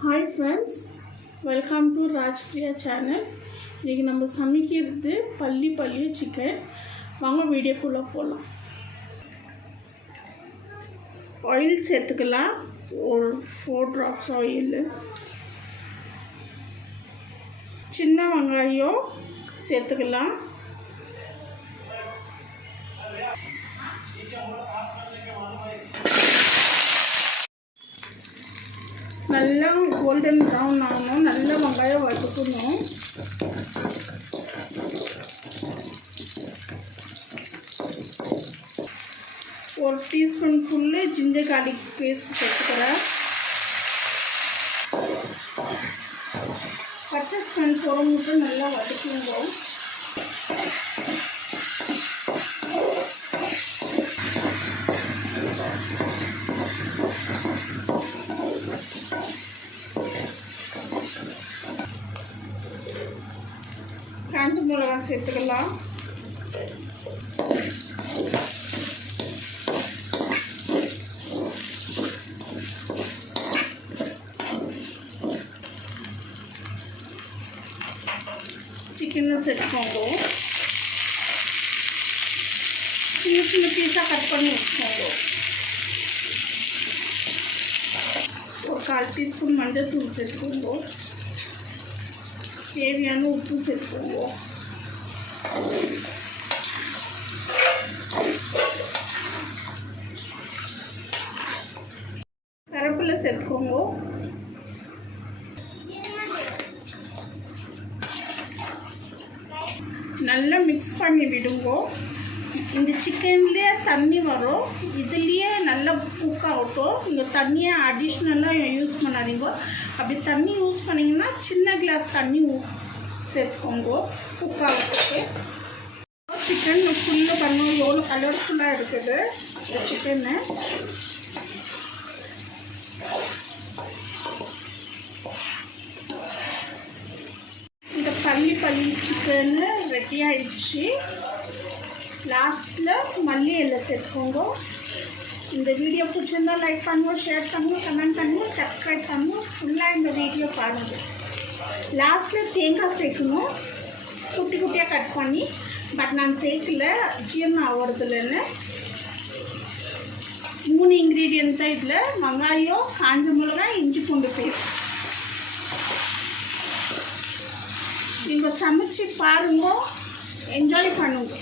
Hi friends, welcome to Rajpriya channel. இன்னைக்கு நம்ம சமைக்கிறது பள்ளி சிக்கன். வாங்க வீடியோக்குள்ள போலாம். ஆயில் சேர்த்துக்கலாம். ஒரு 4 drops ஆயில். சின்ன வெங்காயம் சேர்த்துக்கலாம். நல்லா கோல்டன் ப்ரௌன் ஆகணும். நல்ல வெங்காயம் வதக்கணும். ஒரு teaspoon full ginger garlic paste சேர்த்துக்கிறேன். பச்சை ஸ்மெல் போகிற மட்டும் நல்லா வதக்கிடுவோம். காஞ்ச மிளகாய் சேர்த்துக்கலாம். சிக்கனை சேர்த்துக்கோங்க. சின்ன சின்ன பீஸாக கட் பண்ணி வச்சுக்கோங்க. ஒரு 1/4 டீஸ்பூன் மஞ்சள் தூள் சேர்த்துக்கோங்க. தேவையான உப்பு சேர்த்துக்கோங்க. கருவேப்பிலை சேர்த்துக்கோங்க. நல்லா மிக்ஸ் பண்ணி விடுங்க. இந்த சிக்கன்லேயே தண்ணி வரும். இதுலேயே நல்லா குக் ஆகட்டும். நீங்கள் தண்ணியை அடிஷ்னலாக யூஸ் பண்ணாதீங்க. அப்படி தண்ணி யூஸ் பண்ணிங்கன்னா சின்ன கிளாஸ் தண்ணி சேர்த்துக்கோங்க குக் ஆகிறதுக்கு. சிக்கன் ஃபுல்லாக பாருங்க எவ்வளோ கலர்ஃபுல்லாக இருக்குது இந்த சிக்கன்னு. இந்த பள்ளி சிக்கன்னு ரெடி ஆகிடுச்சு. லாஸ்ட்டில் மல்லி இலை சேர்த்துக்கோங்க. இந்த வீடியோ பிடிச்சிருந்தா லைக் பண்ணுங்க, ஷேர் பண்ணுங்க, கமெண்ட் பண்ணுங்க, சப்ஸ்கிரைப் பண்ணுங்க. ஃபுல்லாக இந்த வீடியோ பாருங்கள். லாஸ்ட்டில் தேங்காய் சேர்க்கணும், குட்டி குட்டியாக கட் பண்ணி. பட் நான் சேர்க்கல, ஜீரணம் ஆகிறதுலன்னு. 3 இன்க்ரீடியன்ட் தான் இதில். வெங்காயம், காஞ்ச மிளகாய், இஞ்சி பூண்டு பேஸ்ட். நீங்கள் சமைச்சு பாருங்க, என்ஜாய் பண்ணுங்க.